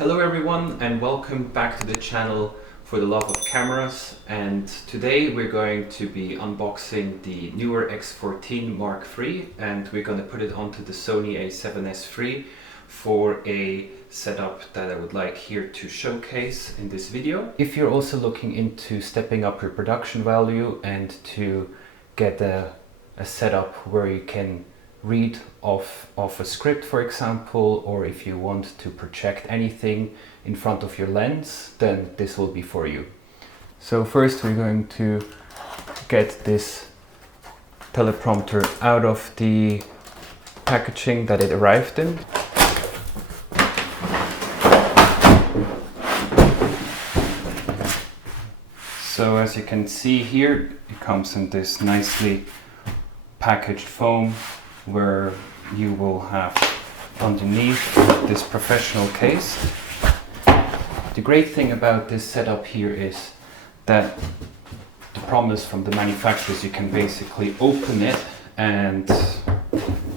Hello everyone and welcome back to the channel for the love of cameras, and today we're going to be unboxing the NEEWER X14 Mark III, and we're going to put it onto the Sony a7S III for a setup that I would like here to showcase in this video. If you're also looking into stepping up your production value and to get a setup where you can read off a script, for example, or if you want to project anything in front of your lens, then this will be for you. So first we're going to get this teleprompter out of the packaging that it arrived in. So as you can see here, it comes in this nicely packaged foam, where you will have underneath this professional case. The great thing about this setup here is that the promise from the manufacturers, you can basically open it and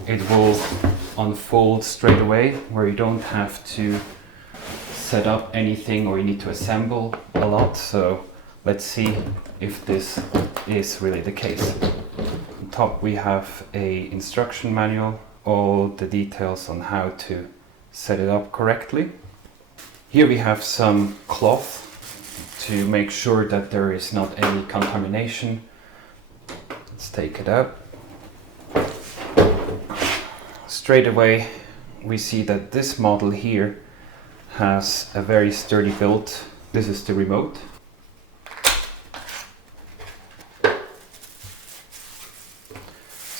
it will unfold straight away, where you don't have to set up anything or you need to assemble a lot. So let's see if this is really the case. On top we have a instruction manual, all the details on how to set it up correctly. Here we have some cloth to make sure that there is not any contamination. Let's take it out. Straight away we see that this model here has a very sturdy build. This is the remote.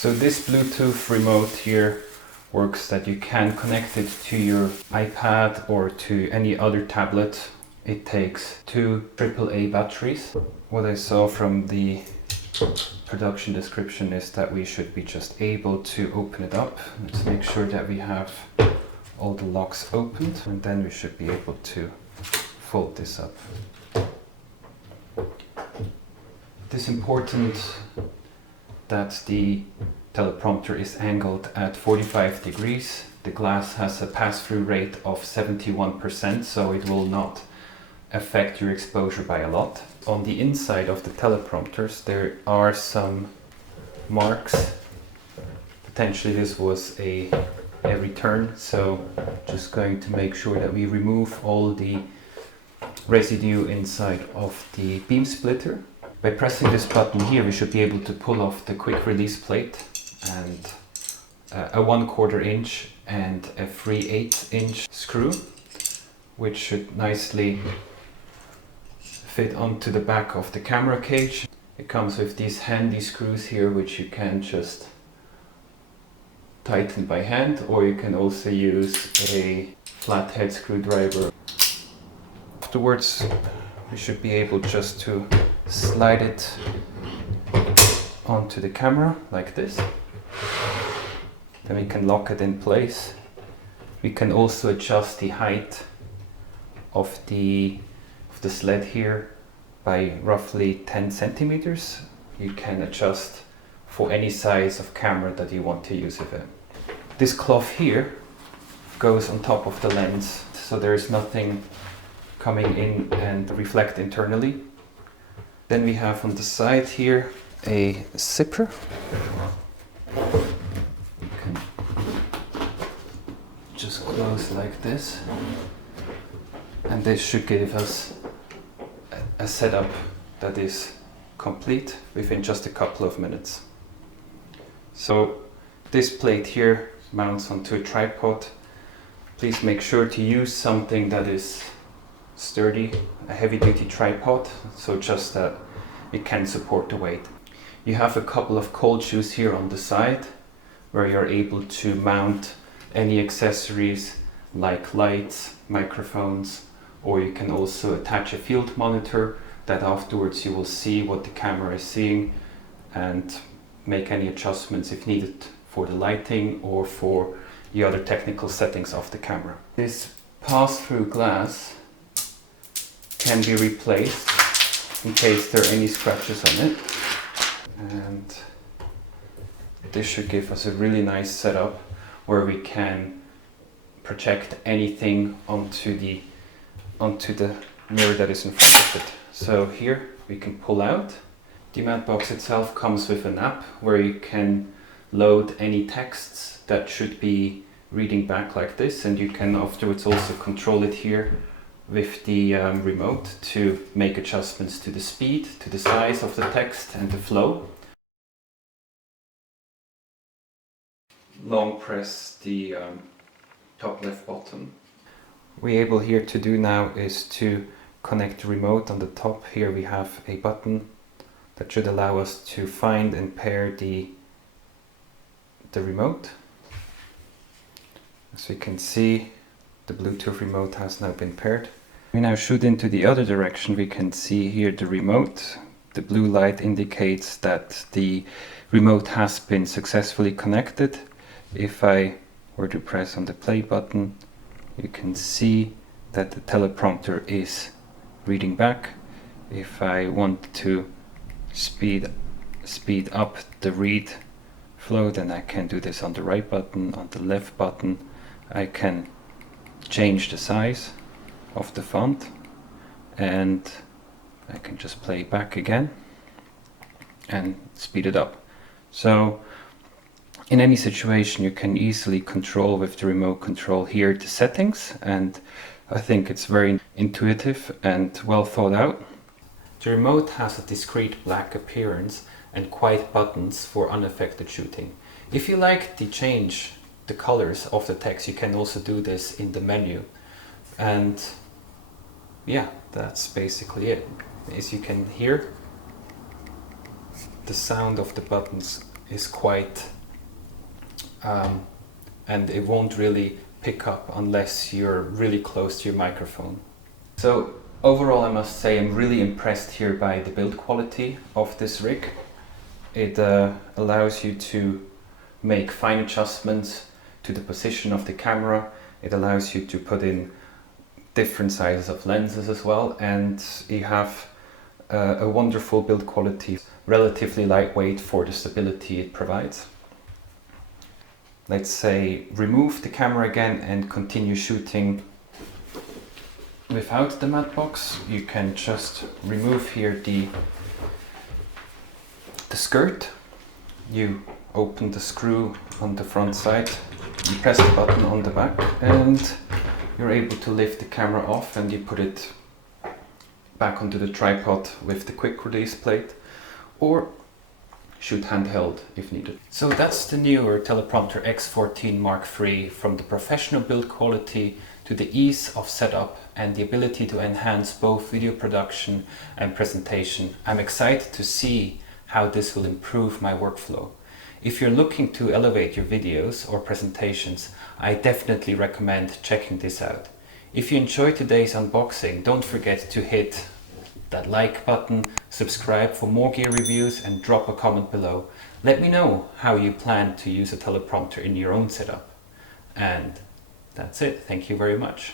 So this Bluetooth remote here works that you can connect it to your iPad or to any other tablet. It takes 2 AAA batteries. What I saw from the production description is that we should be just able to open it up. Let's make sure that we have all the locks opened, and then we should be able to fold this up. It is important that the teleprompter is angled at 45 degrees. The glass has a pass-through rate of 71%, so it will not affect your exposure by a lot. On the inside of the teleprompters there are some marks. Potentially this was a return, so just going to make sure that we remove all the residue inside of the beam splitter. By pressing this button here, we should be able to pull off the quick release plate and a 1/4 inch and a 3/8 inch screw, which should nicely fit onto the back of the camera cage. It comes with these handy screws here, which you can just tighten by hand, or you can also use a flathead screwdriver. Afterwards, we should be able just to slide it onto the camera like this. Then we can lock it in place. We can also adjust the height of the sled here by roughly 10 centimeters. You can adjust for any size of camera that you want to use with it. This cloth here goes on top of the lens, so there is nothing coming in and reflect internally. Then we have on the side here a zipper. You can just close like this, and this should give us a setup that is complete within just a couple of minutes. So this plate here mounts onto a tripod. Please make sure to use something that is sturdy, a heavy-duty tripod, so just that it can support the weight. You have a couple of cold shoes here on the side where you're able to mount any accessories like lights, microphones, or you can also attach a field monitor that afterwards you will see what the camera is seeing and make any adjustments if needed for the lighting or for the other technical settings of the camera. This pass-through glass can be replaced in case there are any scratches on it, and this should give us a really nice setup where we can project anything onto the onto the mirror that is in front of it. So here we can pull out. The mat box itself comes with an app where you can load any texts that should be reading back like this, and you can afterwards also control it here with the remote to make adjustments to the speed, to the size of the text and the flow. Long press the top left button. What we're able here to do now is to connect the remote on the top. Here we have a button that should allow us to find and pair the remote. As we can see, the Bluetooth remote has now been paired. We now shoot into the other direction. We can see here the remote. The blue light indicates that the remote has been successfully connected. If I were to press on the play button, you can see that the teleprompter is reading back. If I want to speed up the read flow, then I can do this on the right button. On the left button, I can change the size of the font, and I can just play back again and speed it up. So in any situation you can easily control with the remote control here the settings, and I think it's very intuitive and well thought out. The remote has a discrete black appearance and white buttons for unaffected shooting. If you like to change the colors of the text, you can also do this in the menu. And yeah, that's basically it. As you can hear, the sound of the buttons is quite and it won't really pick up unless you're really close to your microphone. So overall, I must say I'm really impressed here by the build quality of this rig. It allows you to make fine adjustments to the position of the camera. It allows you to put in different sizes of lenses as well, and you have a wonderful build quality, relatively lightweight for the stability it provides. Let's say remove the camera again and continue shooting without the mat box. You can just remove here the skirt. You open the screw on the front side, you press the button on the back, and you're able to lift the camera off, and you put it back onto the tripod with the quick release plate, or shoot handheld if needed. So that's the NEEWER Teleprompter X14 Mark III. From the professional build quality to the ease of setup and the ability to enhance both video production and presentation, I'm excited to see how this will improve my workflow. If you're looking to elevate your videos or presentations, I definitely recommend checking this out. If you enjoyed today's unboxing, don't forget to hit that like button, subscribe for more gear reviews, and drop a comment below. Let me know how you plan to use a teleprompter in your own setup. And that's it. Thank you very much.